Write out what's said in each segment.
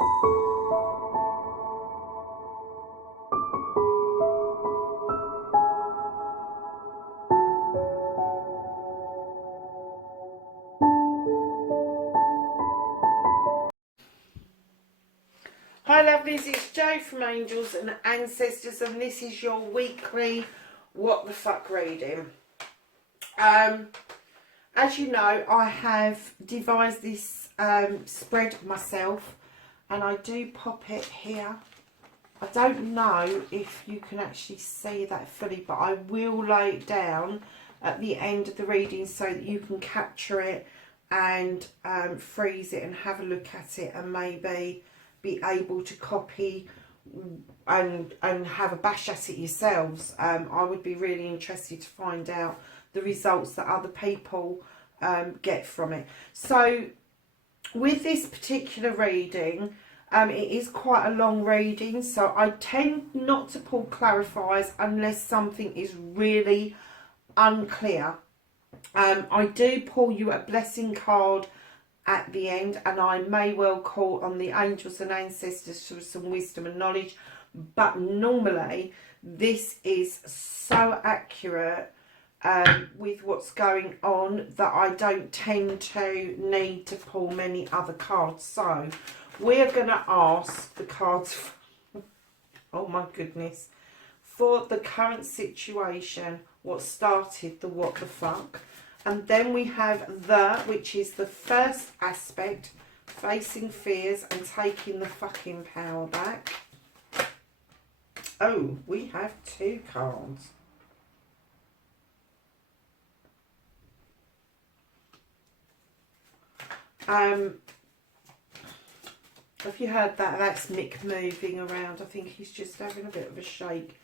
Hi lovelies, it's Jo from Angels and Ancestors, and this is your weekly What the Fuck reading. As you know, I have devised this spread myself, and I do pop it here. I don't know if you can actually see that fully, but I will lay it down at the end of the reading so that you can capture it and freeze it and have a look at it, and maybe be able to copy and have a bash at it yourselves. I would be really interested to find out the results that other people get from it. So with this particular reading, it is quite a long reading, so I tend not to pull clarifiers unless something is really unclear. I do pull you a blessing card at the end, and I may well call on the angels and ancestors for some wisdom and knowledge, but normally this is so accurate with what's going on that I don't tend to need to pull many other cards. So we're going to ask the cards oh my goodness, for the current situation, what started the what the fuck. And then we have the, which is the first aspect, facing fears and taking the fucking power back. Oh, we have two cards. If you heard that, that's Mick moving around. I think he's just having a bit of a shake.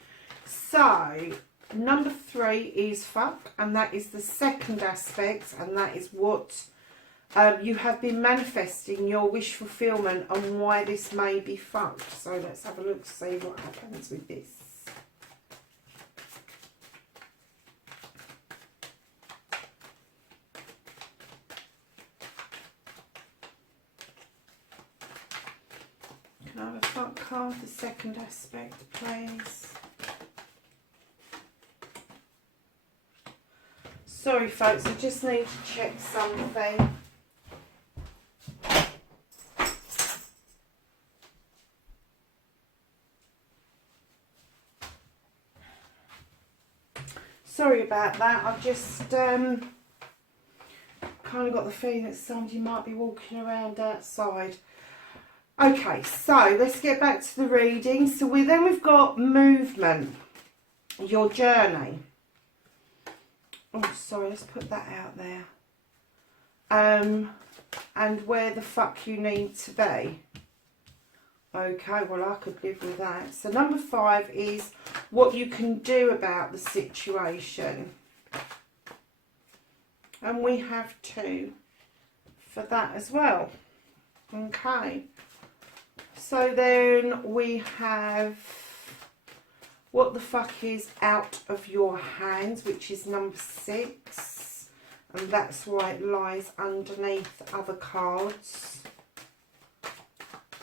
So number 3 is fuck, and that is the second aspect, and that is what you have been manifesting, your wish fulfillment, and why this may be fucked. So let's have a look to see what happens with this. Can I have a fuck card, the second aspect, please? Sorry folks, I just need to check something. Sorry about that, I've just kind of got the feeling that somebody might be walking around outside. Okay, so let's get back to the reading. So we've got movement, your journey. Oh, sorry, let's put that out there. And where the fuck you need to be. Okay, well, I could live with that. So number 5 is what you can do about the situation. And we have 2 for that as well. Okay. So then we have what the fuck is out of your hands, which is number 6, and that's why it lies underneath other cards.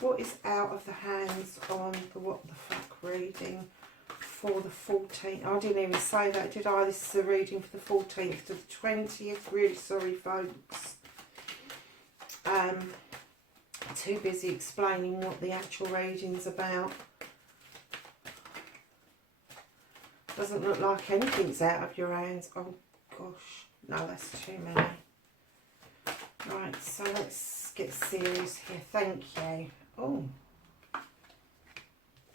What is out of the hands on the what the fuck reading for the 14th? I didn't even say that, did I? This is the reading for the 14th to the 20th. Really sorry, folks. Too busy explaining what the actual reading's about. Doesn't look like anything's out of your hands. Oh gosh, no, that's too many. Right, so let's get serious here. Thank you. Oh,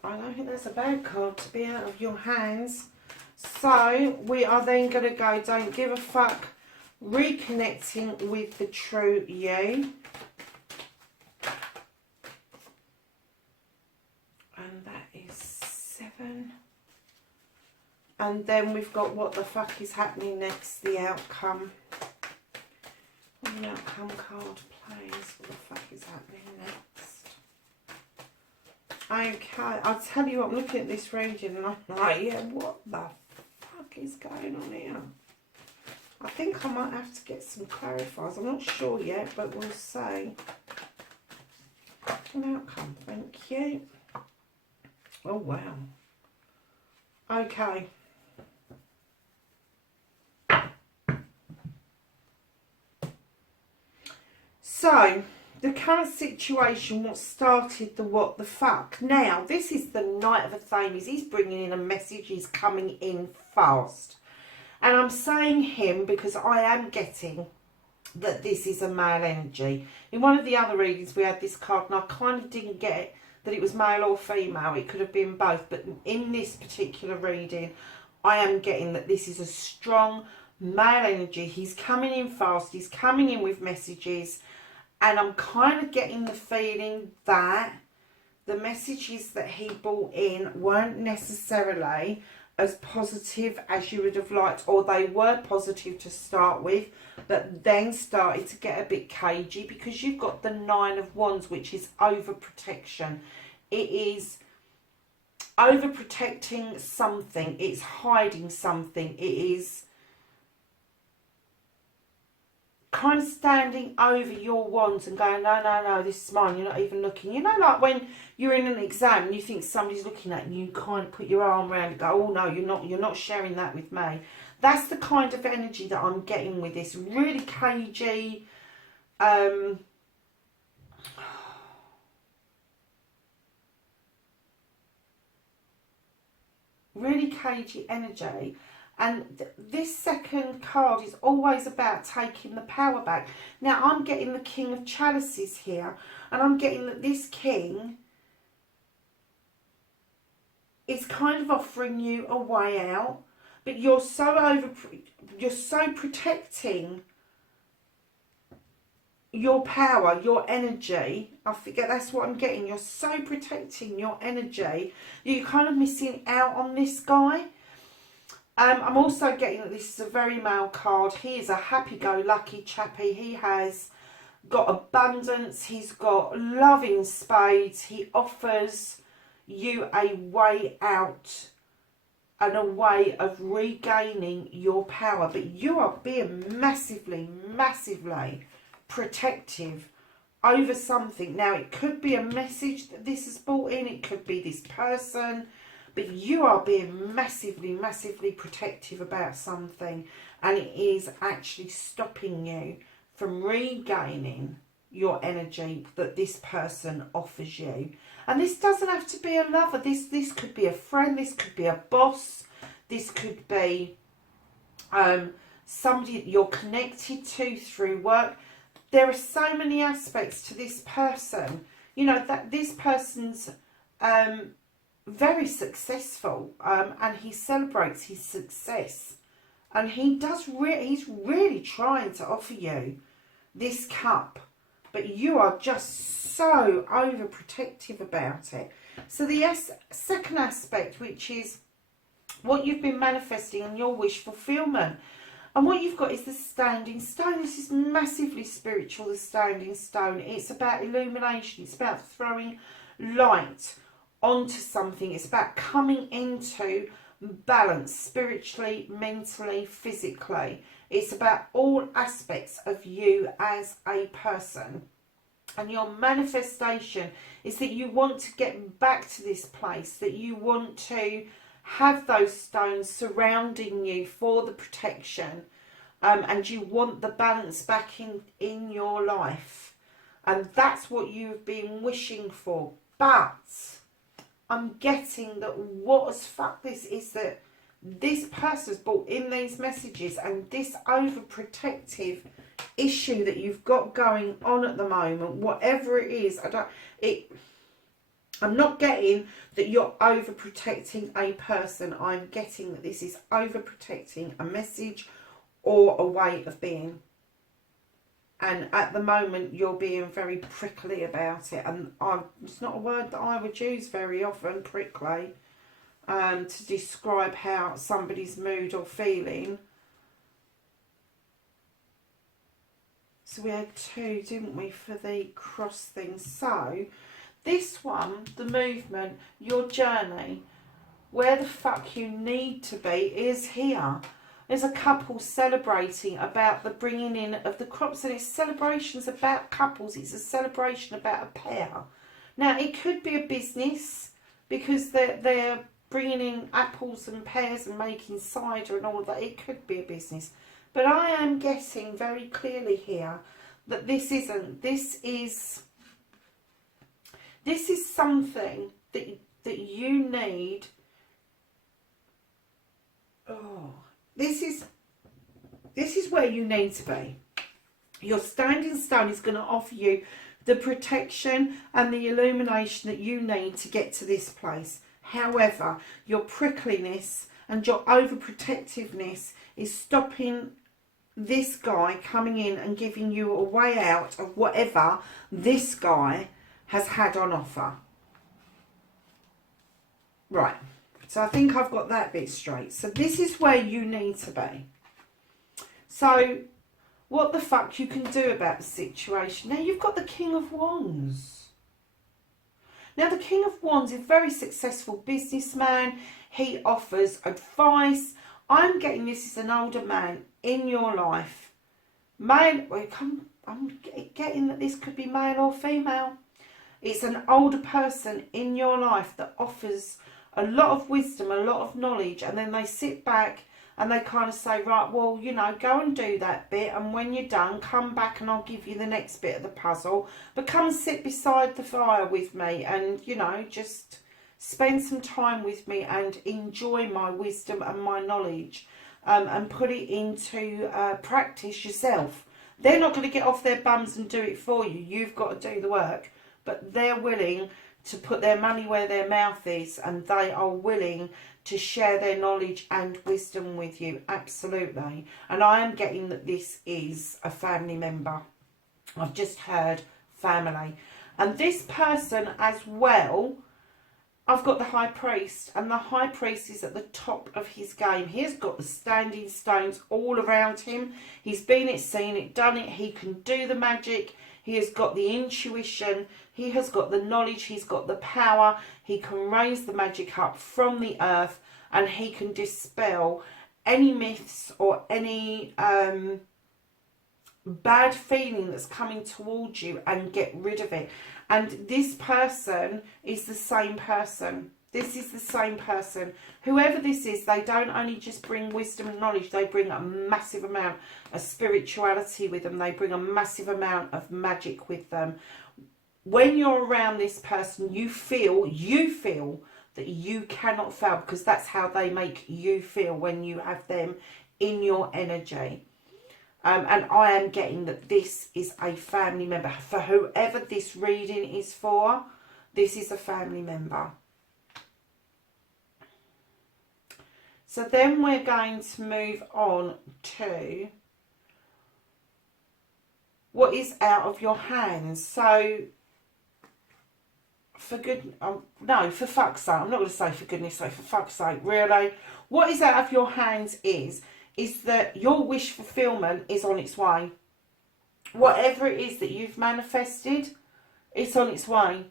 I don't think that's a bad card to be out of your hands. So we are then going to go, don't give a fuck, reconnecting with the true you. And that is 7. And then we've got what the fuck is happening next, the outcome. An outcome card, please. What the fuck is happening next? Okay, I'll tell you what, I'm looking at this reading and I'm like, yeah, what the fuck is going on here? I think I might have to get some clarifiers. I'm not sure yet, but we'll see. An outcome, thank you. Oh, wow. Okay. So, the current situation, what started the what the fuck. Now, this is the Knight of Athames. He's bringing in a message. He's coming in fast. And I'm saying him because I am getting that this is a male energy. In one of the other readings, we had this card, and I kind of didn't get that it was male or female. It could have been both. But in this particular reading, I am getting that this is a strong male energy. He's coming in fast. He's coming in with messages. And I'm kind of getting the feeling that the messages that he brought in weren't necessarily as positive as you would have liked, or they were positive to start with, but then started to get a bit cagey because you've got the Nine of Wands, which is overprotection. It is overprotecting something. It's hiding something. It is kind of standing over your wands and going, no, no, no, this is mine. You're not even looking. You know, like when you're in an exam and you think somebody's looking at you, you kind of put your arm around and go, oh no, you're not sharing that with me. That's the kind of energy that I'm getting with this. Really cagey, really cagey energy. And this second card is always about taking the power back. Now, I'm getting the King of Chalices here. And I'm getting that this king is kind of offering you a way out. But you're so protecting your power, your energy. I forget, that's what I'm getting. You're so protecting your energy. You're kind of missing out on this guy. I'm also getting that this is a very male card. He is a happy-go-lucky chappy. He has got abundance. He's got love in spades. He offers you a way out and a way of regaining your power. But you are being massively, massively protective over something. Now, it could be a message that this has brought in. It could be this person. But you are being massively, massively protective about something. And it is actually stopping you from regaining your energy that this person offers you. And this doesn't have to be a lover. This could be a friend. This could be a boss. This could be somebody that you're connected to through work. There are so many aspects to this person. You know, that this person's very successful, and he celebrates his success, and he's really trying to offer you this cup, but you are just so overprotective about it. So the second aspect, which is what you've been manifesting and your wish fulfillment, and what you've got is the Standing Stone. This is massively spiritual, the Standing Stone. It's about illumination. It's about throwing light onto something. It's about coming into balance spiritually, mentally, physically. It's about all aspects of you as a person. And your manifestation is that you want to get back to this place, that you want to have those stones surrounding you for the protection, and you want the balance back in your life. And that's what you've been wishing for. But I'm getting that what has fucked this is that this person's brought in these messages, and this overprotective issue that you've got going on at the moment, whatever it is, I'm not getting that you're overprotecting a person. I'm getting that this is overprotecting a message or a way of being. And at the moment, you're being very prickly about it. And it's not a word that I would use very often, prickly, to describe how somebody's mood or feeling. So we had two, didn't we, for the cross thing. So this one, the movement, your journey, where the fuck you need to be is here. There's a couple celebrating about the bringing in of the crops, and it's celebrations about couples. It's a celebration about a pair. Now, it could be a business because they're bringing in apples and pears and making cider and all of that. It could be a business. But I am getting very clearly here that this isn't. This is something that you need. Oh, this is where you need to be. Your standing stone is going to offer you the protection and the illumination that you need to get to this place. However, your prickliness and your overprotectiveness is stopping this guy coming in and giving you a way out of whatever this guy has had on offer. Right, so I think I've got that bit straight. So this is where you need to be. So what the fuck you can do about the situation? Now, you've got the King of Wands. Now, the King of Wands is a very successful businessman. He offers advice. I'm getting this is an older man in your life. Male, I'm getting that this could be male or female. It's an older person in your life that offers a lot of wisdom, a lot of knowledge, and then they sit back and they kind of say, right, well, you know, go and do that bit, and when you're done, come back and I'll give you the next bit of the puzzle. But come and sit beside the fire with me and, you know, just spend some time with me and enjoy my wisdom and my knowledge, and put it into practice yourself. They're not going to get off their bums and do it for you. You've got to do the work. But they're willing to put their money where their mouth is, and they are willing to share their knowledge and wisdom with you. Absolutely. And I am getting that this is a family member. I've just heard family. And this person as well, I've got the High Priest, and the High Priest is at the top of his game. He has got the standing stones all around him. He's been it, seen it, done it. He can do the magic. He has got the intuition. He has got the knowledge. He's got the power. He can raise the magic up from the earth, and he can dispel any myths or any bad feeling that's coming towards you and get rid of it. And this person is the same person. This is the same person. Whoever this is, they don't only just bring wisdom and knowledge, they bring a massive amount of spirituality with them. They bring a massive amount of magic with them. When you're around this person, you feel that you cannot fail, because that's how they make you feel when you have them in your energy. And I am getting that this is a family member. For whoever this reading is for, this is a family member. So then we're going to move on to what is out of your hands. So, for fuck's sake, I'm not going to say for goodness sake, for fuck's sake, really. What is out of your hands is that your wish fulfillment is on its way. Whatever it is that you've manifested, it's on its way.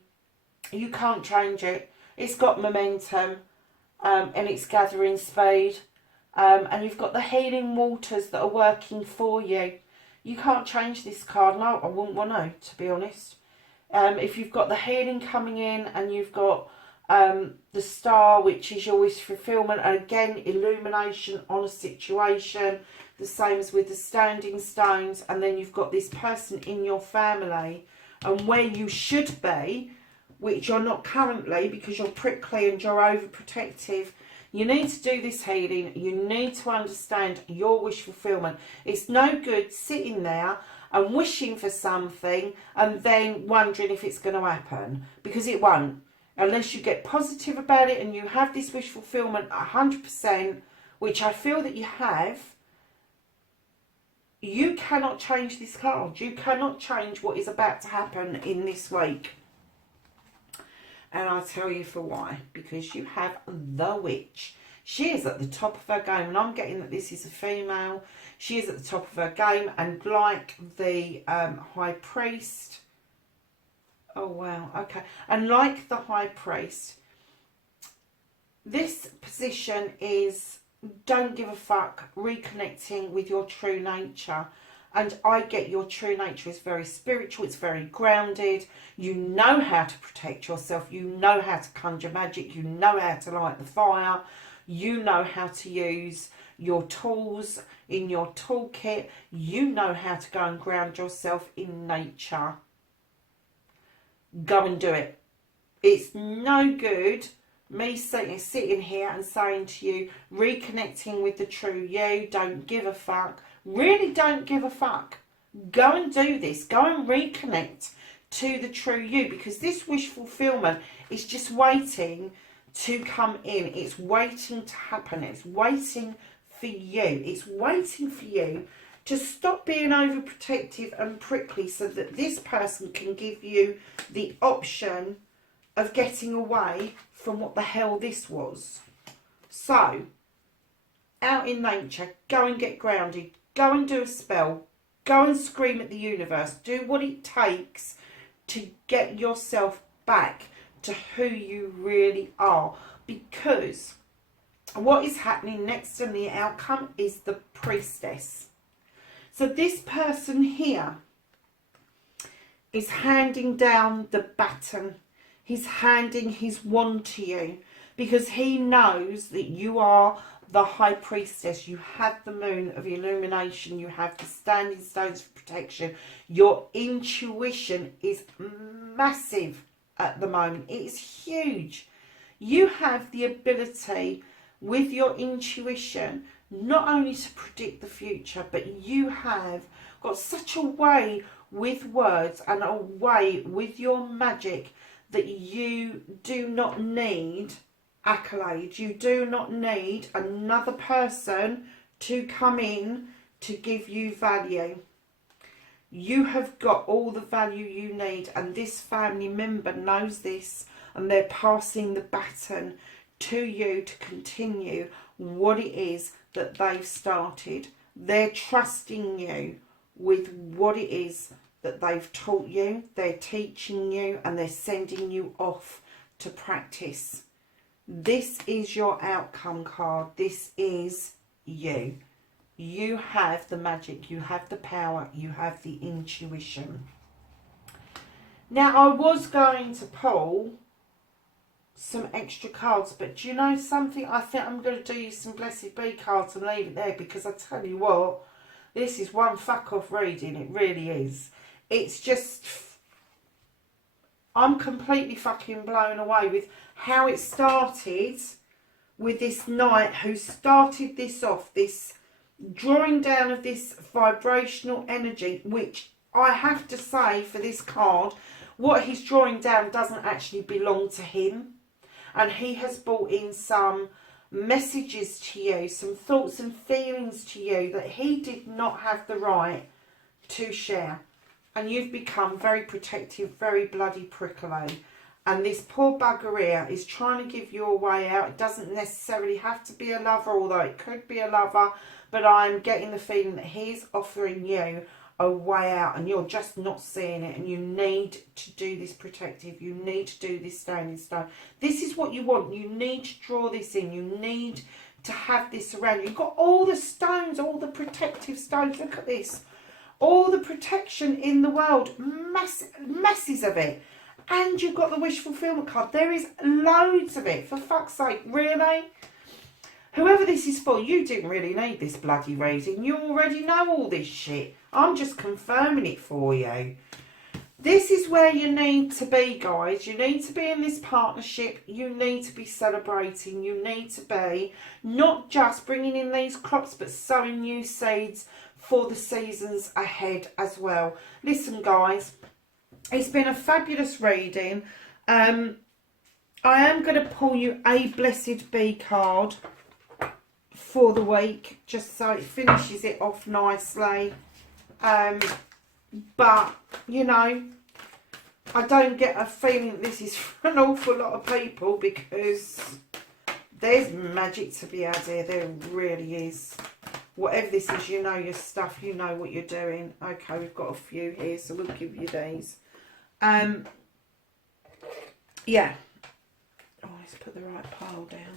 You can't change it. It's got momentum, and it's gathering speed. And you've got the healing waters that are working for you. You can't change this card. No, I wouldn't want to be honest. If you've got the healing coming in, and you've got the star, which is your wish fulfillment, and again, illumination on a situation, the same as with the standing stones, and then you've got this person in your family, and where you should be, which you're not currently because you're prickly and you're overprotective. You need to do this healing. You need to understand your wish fulfillment. It's no good sitting there and wishing for something and then wondering if it's going to happen, because it won't. Unless you get positive about it and you have this wish fulfillment 100%, which I feel that you have, you cannot change this card. You cannot change what is about to happen in this week. And I'll tell you for why. Because you have the witch. She is at the top of her game. And I'm getting that this is a female. She is at the top of her game. And like the High Priest... Oh, wow. Okay. And like the High Priest, this position is don't give a fuck, reconnecting with your true nature. And I get your true nature is very spiritual, it's very grounded. You know how to protect yourself, you know how to conjure magic, you know how to light the fire, you know how to use your tools in your toolkit, you know how to go and ground yourself in nature. Go and do it. It's no good me sitting here and saying to you, reconnecting with the true you, don't give a fuck. Really don't give a fuck. Go and do this. Go and reconnect to the true you, because this wish fulfillment is just waiting to come in. It's waiting to happen. It's waiting for you. It's waiting for you to stop being overprotective and prickly so that this person can give you the option of getting away from what the hell this was. So, out in nature, go and get grounded. Go and do a spell. Go and scream at the universe. Do what it takes to get yourself back to who you really are. Because what is happening next in the outcome is the priestess. So this person here is handing down the baton. He's handing his wand to you because he knows that you are the high priestess. You have the moon of illumination. You have the standing stones for protection. Your intuition is massive at the moment. It is huge. You have the ability with your intuition not only to predict the future, but you have got such a way with words and a way with your magic that you do not need accolades. You do not need another person to come in to give you value. You have got all the value you need, and this family member knows this, and they're passing the baton to you to continue what it is that they've started. They're trusting you with what it is that they've taught you, they're teaching you, and they're sending you off to practice. This is your outcome card. This is you. You have the magic, you have the power, you have the intuition. Now, I was going to pull some extra cards, but do you know something? I think I'm going to do you some Blessed Be cards and leave it there, because I tell you what, this is one fuck off reading. It really is. It's just, I'm completely fucking blown away with how it started with this knight who started this off, this drawing down of this vibrational energy, which I have to say for this card, what he's drawing down doesn't actually belong to him. And he has brought in some messages to you, some thoughts and feelings to you that he did not have the right to share. And you've become very protective, very bloody prickly. And this poor bugger here is trying to give you a way out. It doesn't necessarily have to be a lover, although it could be a lover. But I'm getting the feeling that he's offering you a way out, and you're just not seeing it. And you need to do this protective. You need to do this standing stone. This is what you want. You need to draw this in. You need to have this around you. You've got all the stones, all the protective stones. Look at this. All the protection in the world. Masses of it. And you've got the wish fulfillment card. There is loads of it. For fuck's sake. Really? Whoever this is for, you didn't really need this bloody reading. You already know all this shit. I'm just confirming it for you. This is where you need to be, guys. You need to be in this partnership. You need to be celebrating. You need to be not just bringing in these crops, but sowing new seeds for the seasons ahead as well. Listen, guys, it's been a fabulous reading. I am going to pull you a Blessed Be card for the week, just so it finishes it off nicely. But, you know, I don't get a feeling that this is for an awful lot of people, because there's magic to be had here. There really is. Whatever this is, you know your stuff. You know what you're doing. Okay, we've got a few here, so we'll give you these. Yeah. Oh, let's put the right pile down.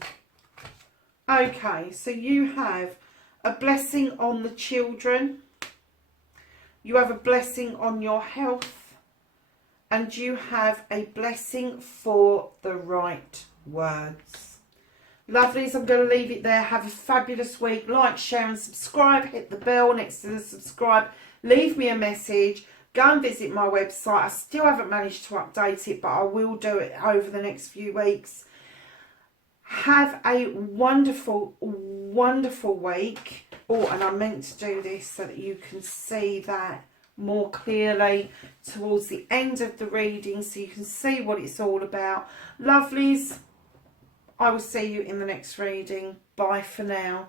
Okay, so you have a blessing on the children. You have a blessing on your health. And you have a blessing for the right words. Lovelies, I'm going to leave it there. Have a fabulous week. Like, share and subscribe. Hit the bell next to the subscribe. Leave me a message. Go and visit my website. I still haven't managed to update it, but I will do it over the next few weeks. Have a wonderful, wonderful week. Oh, and I meant to do this so that you can see that more clearly towards the end of the reading, so you can see what it's all about. Lovelies, I will see you in the next reading. Bye for now.